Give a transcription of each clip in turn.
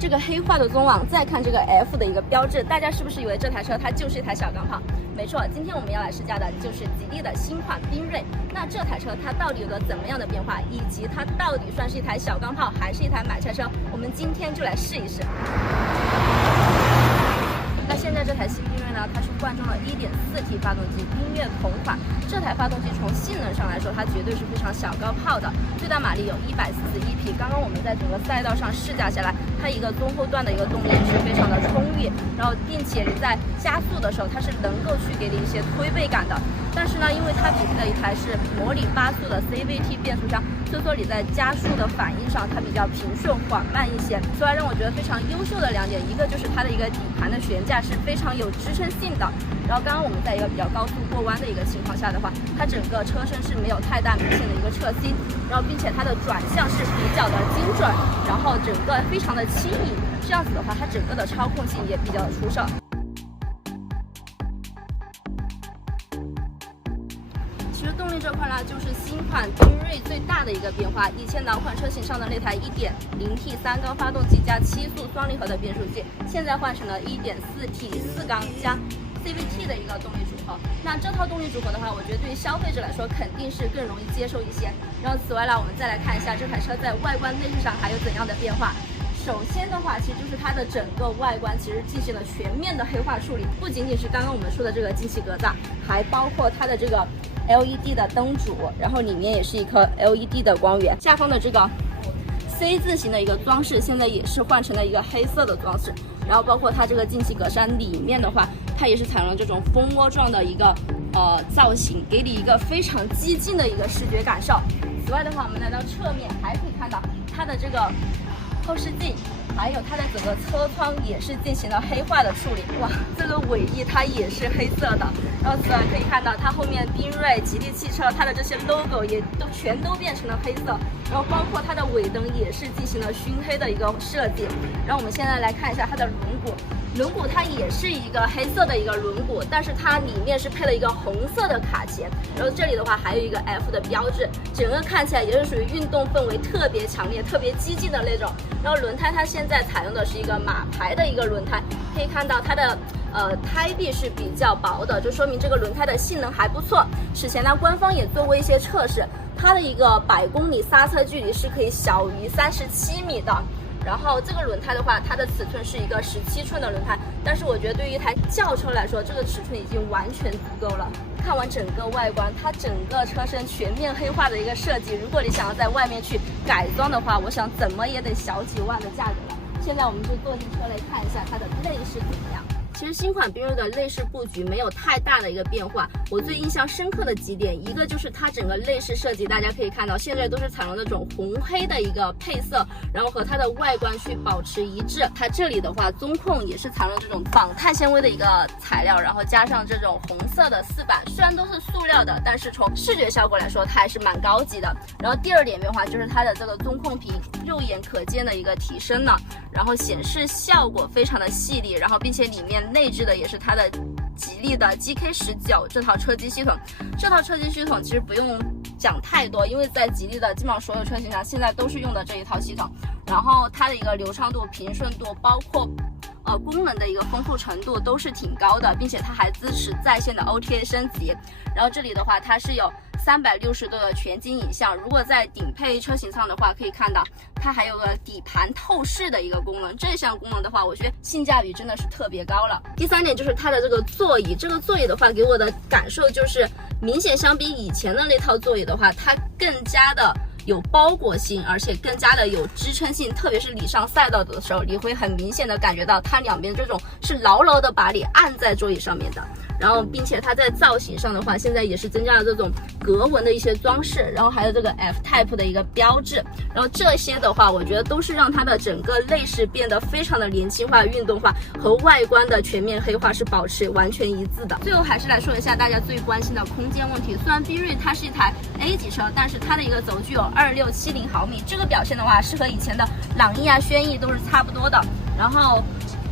这个黑化的中网，再看这个 F 的一个标志，大家是不是以为这台车它就是一台小钢炮？没错，今天我们要来试驾的就是吉利的新款缤瑞。那这台车它到底有个怎么样的变化，以及它到底算是一台小钢炮还是一台买菜车？我们今天就来试一试。那现在这台新缤瑞呢，它是冠装了 1.4T 发动机，缤越同款。这台发动机从性能上来说，它绝对是非常小钢炮的，最大马力有141匹。刚刚我们在整个赛道上试驾下来，它一个中后段的一个动力是非常的充裕，然后并且你在加速的时候，它是能够去给你一些推背感的。但是呢，因为它匹配的一台是模拟8速的 CVT 变速箱，所以说你在加速的反应上，它比较平顺缓慢一些。所以让我觉得非常优秀的两点，一个就是它的一个底盘的悬架是非常有支撑性的。然后刚刚我们在一个比较高速过弯的一个情况下的话，它整个车身是没有太大明显的一个侧倾，然后并且它的转向是比较的精准，然后整个非常的轻盈。这样子的话，它整个的操控性也比较的出色。其实动力这块呢，就是新款缤瑞最大的一个变化。以前老款车型上的那台 1.0T 3缸发动机加7速双离合的变速器，现在换成了 1.4T 4缸加 CVT 的一个动力组合。那这套动力组合的话，我觉得对于消费者来说肯定是更容易接受一些。然后此外呢，我们再来看一下这台车在外观内饰上还有怎样的变化。首先的话，其实就是它的整个外观其实进行了全面的黑化处理，不仅仅是刚刚我们说的这个进气格栅，还包括它的这个 LED 的灯组，然后里面也是一颗 LED 的光源。下方的这个 C 字形的一个装饰，现在也是换成了一个黑色的装饰。然后包括它这个进气格栅里面的话，它也是采用了这种蜂窝状的一个造型，给你一个非常激进的一个视觉感受。此外的话，我们来到侧面还可以看到它的这个后视镜，还有它的整个车窗也是进行了黑化的处理。哇，这个尾翼它也是黑色的。然后此外可以看到它后面缤瑞、吉利汽车它的这些 logo 也全都变成了黑色，然后包括它的尾灯也是进行了熏黑的一个设计。然后我们现在来看一下它的轮毂它也是一个黑色的一个轮毂，但是它里面是配了一个红色的卡钳，然后这里的话还有一个 F 的标志，整个看起来也是属于运动氛围特别强烈、特别激进的那种。然后轮胎它现在采用的是一个马牌的一个轮胎，可以看到它的胎壁是比较薄的，就说明这个轮胎的性能还不错。此前呢，官方也做过一些测试，它的一个100公里刹车距离是可以小于37米的。然后这个轮胎的话，它的尺寸是一个17寸的轮胎，但是我觉得对于一台轿车来说，这个尺寸已经完全足够了。看完整个外观，它整个车身全面黑化的一个设计，如果你想要在外面去改装的话，我想怎么也得小几万的价格了。现在我们就坐进车来看一下它的内饰怎么样。其实新款缤瑞的内饰布局没有太大的一个变化，我最印象深刻的几点，一个就是它整个内饰设计，大家可以看到现在都是采用那种红黑的一个配色，然后和它的外观去保持一致。它这里的话，中控也是采用这种仿碳纤维的一个材料，然后加上这种红色的饰板，虽然都是塑料的，但是从视觉效果来说，它还是蛮高级的。然后第二点变化就是它的这个中控屏肉眼可见的一个提升了，然后显示效果非常的细腻，然后并且里面内置的也是它的吉利的 GK19 这套车机系统。这套车机系统其实不用讲太多，因为在吉利的基本上所有车型上现在都是用的这一套系统。然后它的一个流畅度、平顺度，包括功能的一个丰富程度都是挺高的，并且它还支持在线的 OTA 升级。然后这里的话，它是有360度的全景影像，如果在顶配车型上的话，可以看到它还有个底盘透视的一个功能。这项功能的话，我觉得性价比真的是特别高了。第三点就是它的这个座椅，这个座椅的话给我的感受就是明显相比以前的那套座椅的话，它更加的有包裹性，而且更加的有支撑性，特别是你上赛道的时候，你会很明显的感觉到它两边这种是牢牢的把你按在座椅上面的。然后并且它在造型上的话，现在也是增加了这种格纹的一些装饰，然后还有这个 F-Type 的一个标志，然后这些的话，我觉得都是让它的整个内饰变得非常的年轻化、运动化，和外观的全面黑化是保持完全一致的。最后还是来说一下大家最关心的空间问题。虽然缤瑞它是一台 A 级车，但是它的一个轴距有2670毫米，这个表现的话是和以前的朗逸啊、轩逸都是差不多的。然后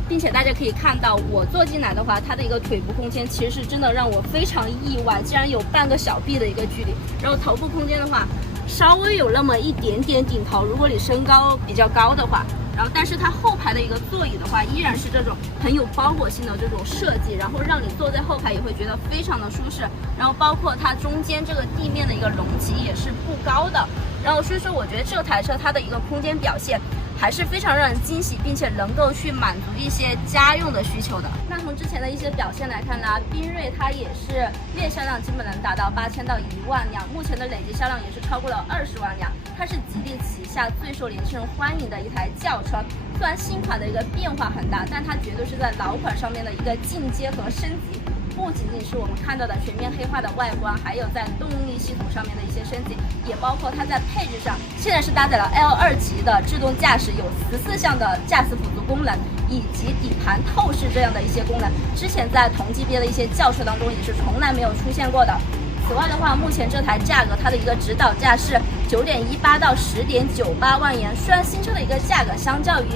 并且大家可以看到，我坐进来的话，它的一个腿部空间其实是真的让我非常意外，竟然有半个小臂的一个距离。然后头部空间的话，稍微有那么一点点顶头，如果你身高比较高的话。然后但是它后排的一个座椅的话，依然是这种很有包裹性的这种设计，然后让你坐在后排也会觉得非常的舒适。然后包括它中间这个地面的一个隆起也是不高的，然后所以说我觉得这台车它的一个空间表现还是非常让人惊喜，并且能够去满足一些家用的需求的。那从之前的一些表现来看呢，缤瑞它也是月销量基本能达到8000到1万辆，目前的累计销量也是超过了20万辆。它是吉利旗下最受年轻人欢迎的一台轿车。虽然新款的一个变化很大，但它绝对是在老款上面的一个进阶和升级。不仅仅是我们看到的全面黑化的外观，还有在动力系统上面的一些升级，也包括它在配置上，现在是搭载了 L2级的制动驾驶，有14项的驾驶辅助功能，以及底盘透视这样的一些功能，之前在同级别的一些轿车当中也是从来没有出现过的。此外的话，目前这台价格它的一个指导价是9.18到10.98万元。虽然新车的一个价格相较于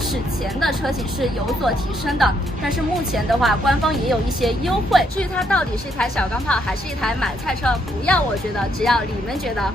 此前的车型是有所提升的，但是目前的话，官方也有一些优惠。至于它到底是一台小钢炮还是一台买菜车，不要我觉得，只要你们觉得。